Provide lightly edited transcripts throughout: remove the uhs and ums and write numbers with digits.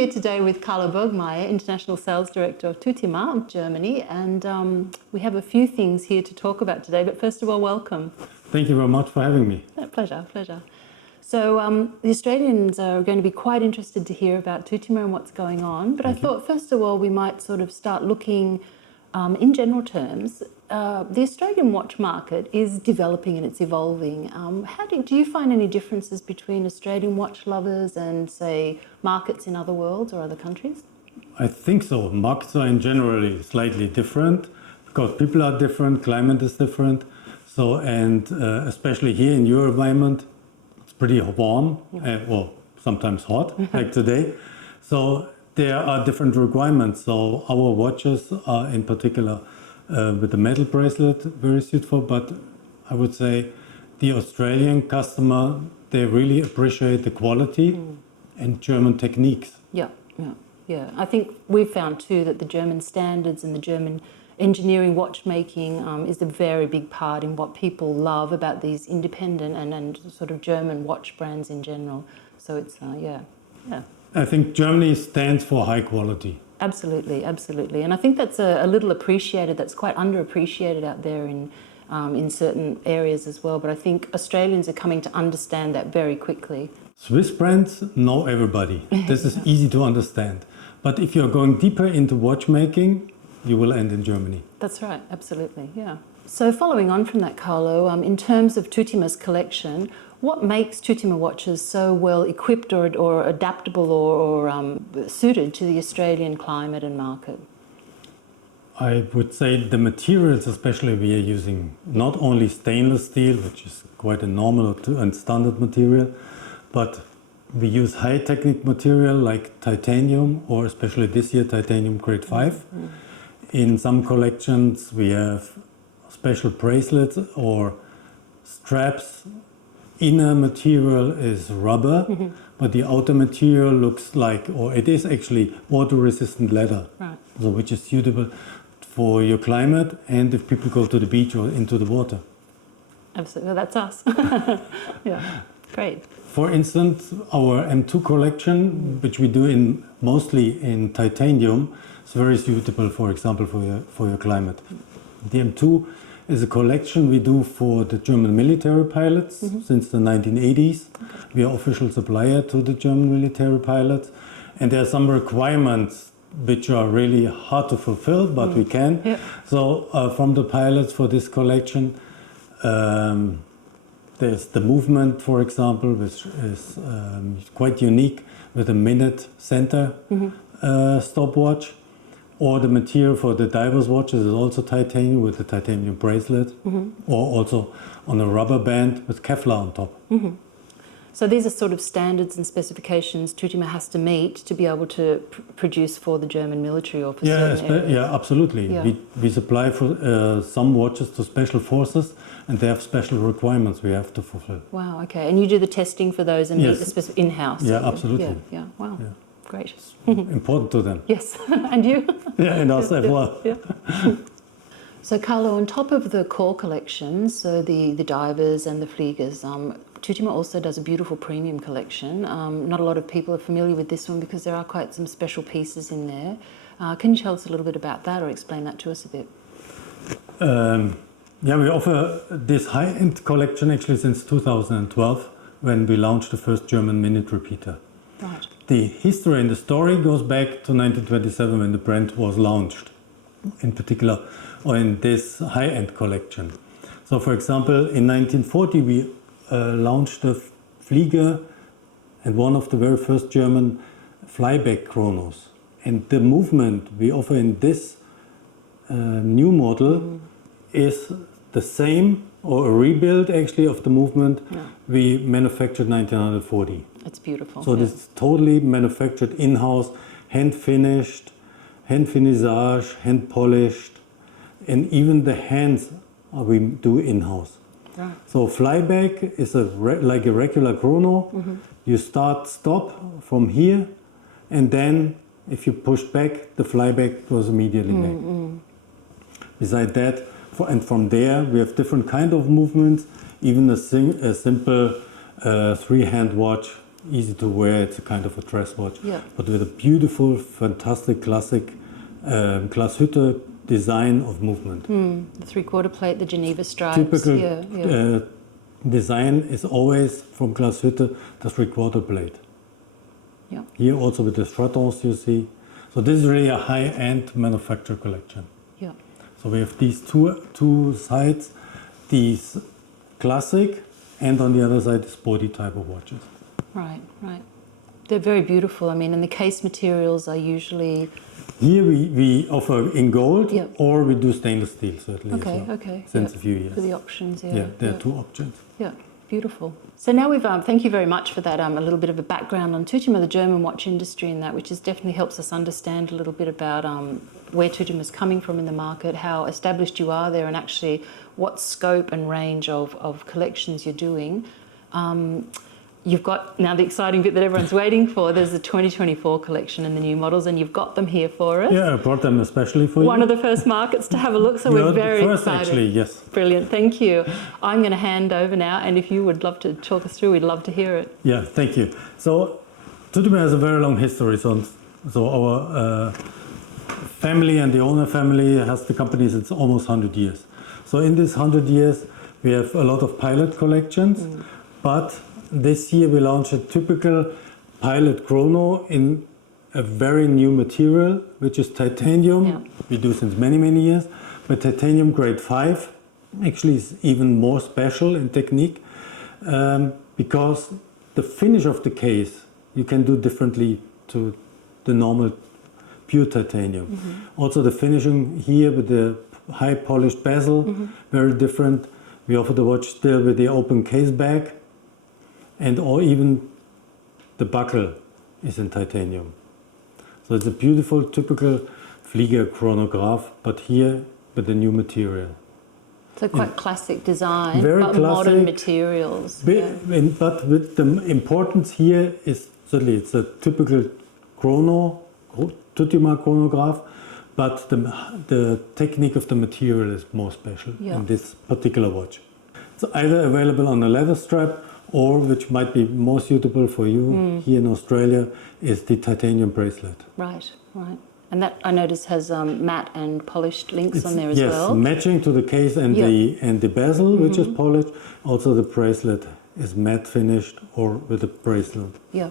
here today with Karlo Burgmayer, International Sales Director of Tutima of Germany, and we have a few things here to talk about today, but first of all, welcome. Thank you very much for having me. Pleasure, pleasure. So the Australians are going to be quite interested to hear about Tutima and what's going on, but I thought first of all we might sort of start looking in general terms. The Australian watch market is developing and it's evolving. Do you find any differences between Australian watch lovers and, say, markets in other worlds or other countries? I think so. Markets are in generally slightly different because people are different, climate is different. So, and especially here in your environment, it's pretty warm or sometimes hot, like today. So there are different requirements. So our watches are in particular with the metal bracelet very suitable, but I would say the Australian customer, they really appreciate the quality and German techniques. Yeah. I think we've found too that the German standards and the German engineering watchmaking is a very big part in what people love about these independent and sort of German watch brands in general. So it's, yeah. I think Germany stands for high quality. Absolutely. And I think that's a little appreciated, that's quite underappreciated out there in certain areas as well. But I think Australians are coming to understand that very quickly. Swiss brands know everybody. This is easy to understand. But if you're going deeper into watchmaking, you will end in Germany. That's right, absolutely, yeah. So following on from that, Karlo, in terms of Tutima's collection, what makes Tutima watches so well equipped or adaptable or suited to the Australian climate and market? I would say the materials, especially we are using not only stainless steel, which is quite a normal and standard material, but we use high technique material like titanium, or especially this year titanium grade 5. In some collections we have special bracelets or straps. Inner material is rubber, but the outer material looks like, or it is actually water-resistant leather, so which is suitable for your climate and if people go to the beach or into the water. Absolutely, that's us. Yeah, great. For instance, our M2 collection, which we do mostly in titanium, is very suitable, for example, for your climate. The M2 is a collection we do for the German military pilots since the 1980s. We are official supplier to the German military pilots, and there are some requirements which are really hard to fulfill, but we can. Yeah. So from the pilots for this collection, there's the movement, for example, which is quite unique with a minute center stopwatch. Or the material for the divers' watches is also titanium with a titanium bracelet, or also on a rubber band with Kevlar on top. So these are sort of standards and specifications Tutima has to meet to be able to produce for the German military or for certain areas. Yeah, absolutely. Yeah. We supply for some watches to special forces, and they have special requirements we have to fulfill. Wow, okay. And you do the testing for those and meet the specific in-house? Yeah, absolutely. Yeah, wow. Yeah. Great. Important to them. Yes, and you? Yeah, and us as well. Yeah. So Karlo, on top of the core collections, so the divers and the fliegers, Tutima also does a beautiful premium collection. Not a lot of people are familiar with this one because there are quite some special pieces in there. Can you tell us a little bit about that or explain that to us a bit? Yeah, we offer this high-end collection actually since 2012 when we launched the first German minute repeater. Right. The history and the story goes back to 1927 when the brand was launched, in particular, or in this high-end collection. So, for example, in 1940 we launched the Flieger and one of the very first German flyback chronos. And the movement we offer in this new model is the same, or a rebuild actually of the movement we manufactured 1940. It's beautiful. So this is totally manufactured in-house, hand-finished, hand finissage, hand-polished, and even the hands we do in-house. Right. So flyback is like a regular chrono. You stop from here, and then if you push back, the flyback goes immediately back. Besides that, and from there we have different kind of movements. Even a simple three-hand watch easy to wear. It's a kind of a dress watch, Yeah. but with a beautiful, fantastic, classic Glashütte design of movement. The three-quarter plate, the Geneva stripes. Typical Yeah. design is always from Glashütte the three-quarter plate. Yeah. Here also with the strattons you see. So this is really a high-end manufacturer collection. Yeah. So we have these two sides, these classic, and on the other side, sporty type of watches. Right, right. They're very beautiful. I mean, and the case materials are usually... Here we offer in gold, Yeah. or we do stainless steel, certainly. as Okay, well, okay. Since yeah. a few years. For the options, yeah. Yeah, there are two options. Yeah, beautiful. So now we've, thank you very much for that, a little bit of a background on Tutima, the German watch industry and that, which is definitely helps us understand a little bit about where Tutima is coming from in the market, how established you are there, and actually what scope and range of collections you're doing. You've got now the exciting bit that everyone's waiting for. There's the 2024 collection and the new models, and you've got them here for us. Yeah, I brought them especially for you. One of the first markets to have a look, so You're we're very the first, excited. actually, yes. Brilliant, thank you. I'm going to hand over now, and if you would love to talk us through, we'd love to hear it. Yeah, thank you. So Tutima has a very long history. So our family and the owner family has the company since almost 100 years. So in this 100 years, we have a lot of pilot collections, but this year we launched a typical pilot chrono in a very new material, which is titanium. Yeah. We do since many, many years, but titanium grade 5 actually is even more special in technique because the finish of the case you can do differently to the normal pure titanium. Also the finishing here with the high polished bezel, very different. We offer the watch still with the open case back, and or even the buckle is in titanium. So it's a beautiful, typical Flieger chronograph, but here with the new material. So quite classic design, Very but classic. modern materials. But with the importance here is certainly it's a typical Tutima chronograph, but the technique of the material is more special in this particular watch. It's either available on a leather strap, or which might be more suitable for you here in Australia, is the titanium bracelet. Right, right. And that I notice has matte and polished links on there as yes, well. matching to the case and the bezel, which is polished. Also the bracelet is matte finished or with a bracelet. Yeah.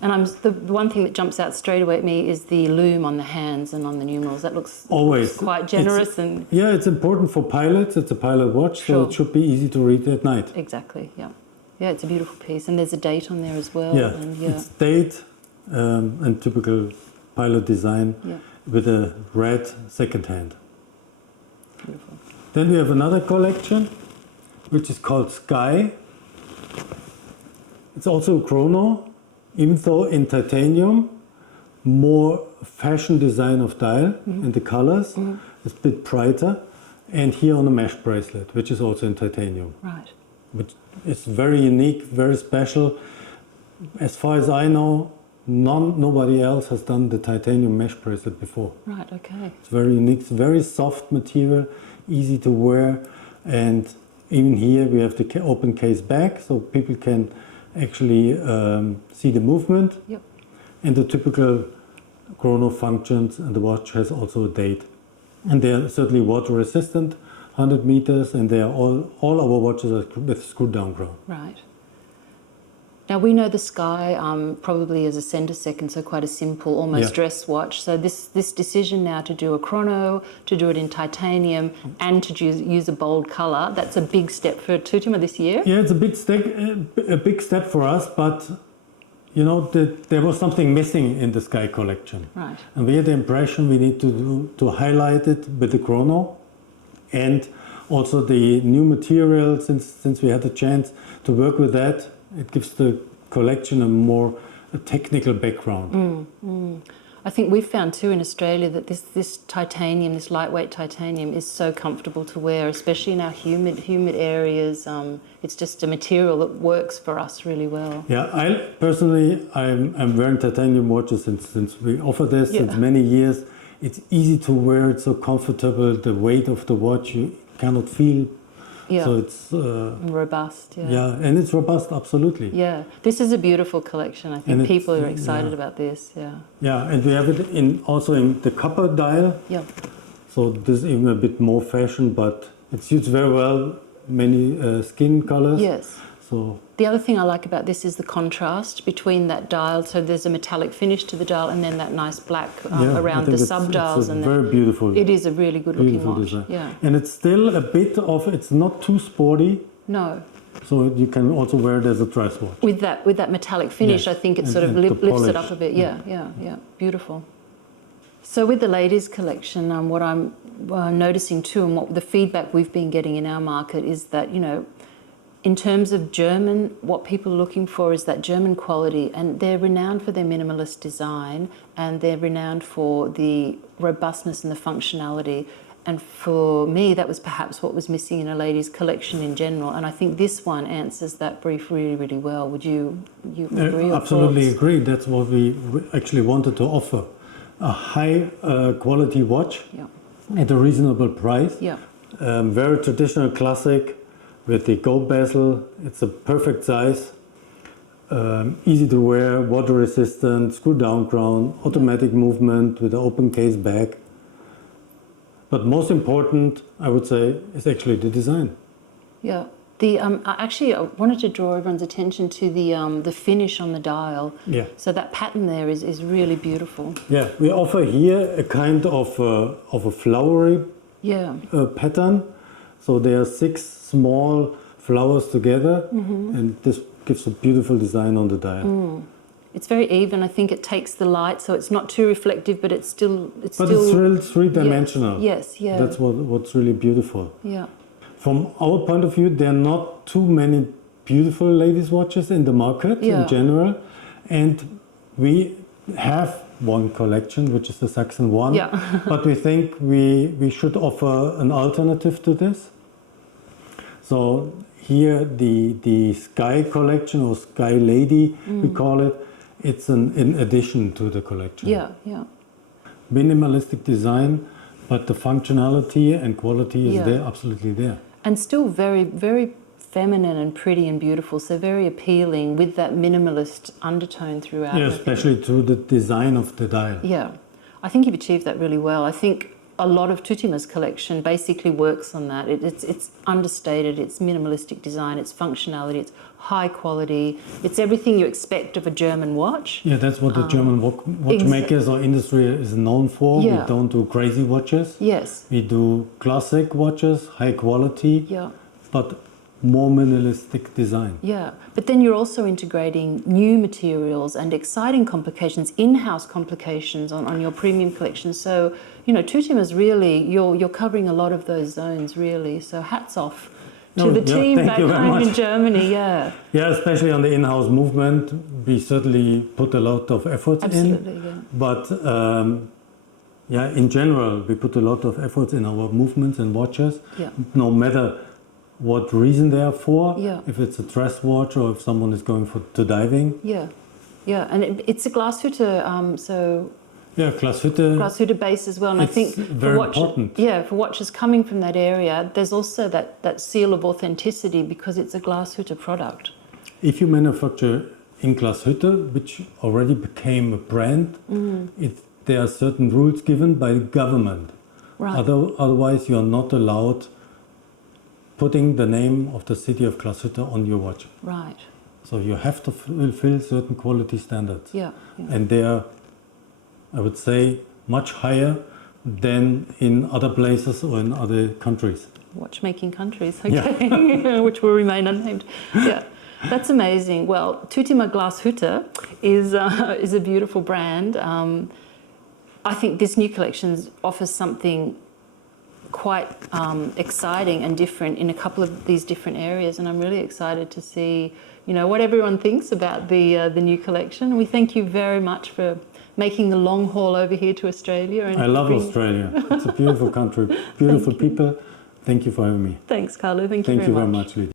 And the one thing that jumps out straight away at me is the lume on the hands and on the numerals. That looks quite generous. It's important for pilots. It's a pilot watch, so it should be easy to read at night. Exactly, yeah. Yeah, it's a beautiful piece. And there's a date on there as well. Yeah, it's date and typical pilot design with a red second hand. Beautiful. Then we have another collection, which is called Sky. It's also a chrono, even though in titanium, more fashion design of dial and the colors is a bit brighter. And here on a mesh bracelet, which is also in titanium. Right. Which is very unique, very special. As far as I know, nobody else has done the titanium mesh bracelet before. Right, okay. It's very unique, it's very soft material, easy to wear, and even here we have the open case back, so people can actually see the movement. Yep. And the typical chrono functions, and the watch has also a date. And they are certainly water resistant, 100 meters, and they are all our watches are with screw down crown. Right. Now we know the Sky probably as a centre second, so quite a simple, almost dress watch. So this decision now to do a chrono, to do it in titanium, and to use a bold colour, that's a big step for Tutima this year. Yeah, it's a big step for us, but you know there was something missing in the Sky collection. Right. And we had the impression we need to highlight it with the chrono, and also the new material. Since we had the chance to work with that, it gives the collection a technical background. I think we've found too in Australia that this titanium, this lightweight titanium, is so comfortable to wear, especially in our humid areas. It's just a material that works for us really well. Yeah, I'm wearing titanium watches since we offer this since many years. It's easy to wear, it's so comfortable. The weight of the watch, you cannot feel Yeah. So it's Robust. Yeah. yeah, and it's robust, absolutely. Yeah. This is a beautiful collection. I think And people are it's- excited yeah. about this. Yeah. Yeah, and we have it also in the copper dial. Yeah. So this is even a bit more fashion, but it suits very well many skin colors. Yes. So The other thing I like about this is the contrast between that dial. So there's a metallic finish to the dial, and then that nice black yeah, I around think the it's sub-dials. a And very beautiful. it is a really good-looking Beautiful watch. design. Yeah. And it's still a bit of, it's not too sporty, No. so you can also wear it as a dress watch. With that metallic finish, Yes. I think it And- sort of and the lifts it polish. up a bit. Yeah, yeah. Beautiful. So with the ladies' collection, what I'm noticing too, and what the feedback we've been getting in our market is that, you know, in terms of German, what people are looking for is that German quality, and they're renowned for their minimalist design, and they're renowned for the robustness and the functionality. And for me, that was perhaps what was missing in a ladies' collection in general. And I think this one answers that brief really, really well. Would you agree? Or Absolutely thoughts? agree. That's what we actually wanted to offer. A high quality watch Yeah. at a reasonable price. Yeah. Very traditional classic with the gold bezel. It's a perfect size. Easy to wear, water resistant, screw down crown, automatic movement with an open case back. But most important, I would say, is actually the design. Yeah. I wanted to draw everyone's attention to the finish on the dial. Yeah. So that pattern there is really beautiful. Yeah, we offer here a kind of a flowery Yeah. pattern. So there are 6 small flowers together, and this gives a beautiful design on the dial. It's very even. I think it takes the light, so it's not too reflective, but it's still. But it's really three-dimensional. Yes. Yeah. That's what's really beautiful. Yeah. From our point of view, there are not too many beautiful ladies' watches in the market Yeah. in general, and we have one collection, which is the Saxon one. Yeah. But we think we should offer an alternative to this. So here the Sky collection, or Sky Lady, we call it. It's in addition to the collection. Yeah. Yeah. Minimalistic design, but the functionality and quality is Yeah. there, absolutely there. And still very, very feminine and pretty and beautiful. So very appealing with that minimalist undertone throughout. Yeah, especially through the design of the dial. Yeah, I think you've achieved that really well. I think a lot of Tutima's collection basically works on that. It's understated, it's minimalistic design, it's functionality, it's high quality, it's everything you expect of a German watch. Yeah, that's what the German watchmakers or industry is known for. Yeah. We don't do crazy watches. Yes. We do classic watches, high quality, Yeah. but more minimalistic design. Yeah, but then you're also integrating new materials and exciting complications, in-house complications on your premium collection. So, you know, Tutima's really, you're covering a lot of those zones, really. So hats off to the team thank back you very home in much. Germany, yeah. Yeah, especially on the in-house movement, we certainly put a lot of effort Absolutely, in. yeah. But yeah, in general, we put a lot of efforts in our movements and watches, Yeah. no matter what reason they are for. Yeah. If it's a dress watch or if someone is going to diving. Yeah, yeah, and it's a Glashütte, so Yeah, Glashütte. Glashütte base as well. And I It's think very important. Yeah, for watches coming from that area, there's also that seal of authenticity because it's a Glashütte product. If you manufacture in Glashütte, which already became a brand, there are certain rules given by the government. Right. Otherwise, you are not allowed putting the name of the city of Glashütte on your watch. Right. So you have to fulfill certain quality standards. Yeah. Yeah. And they are, I would say, much higher than in other places or in other countries. Watchmaking countries, okay, which will remain unnamed. Yeah, that's amazing. Well, Tutima Glashütte is a beautiful brand. I think this new collection offers something quite exciting and different in a couple of these different areas, and I'm really excited to see, you know, what everyone thinks about the new collection. We thank you very much for making the long haul over here to Australia. And I love Australia. It's a beautiful country, beautiful people. Thank you for having me. Thanks, Carlo. Thank you Thank very you very much. much, Lydia.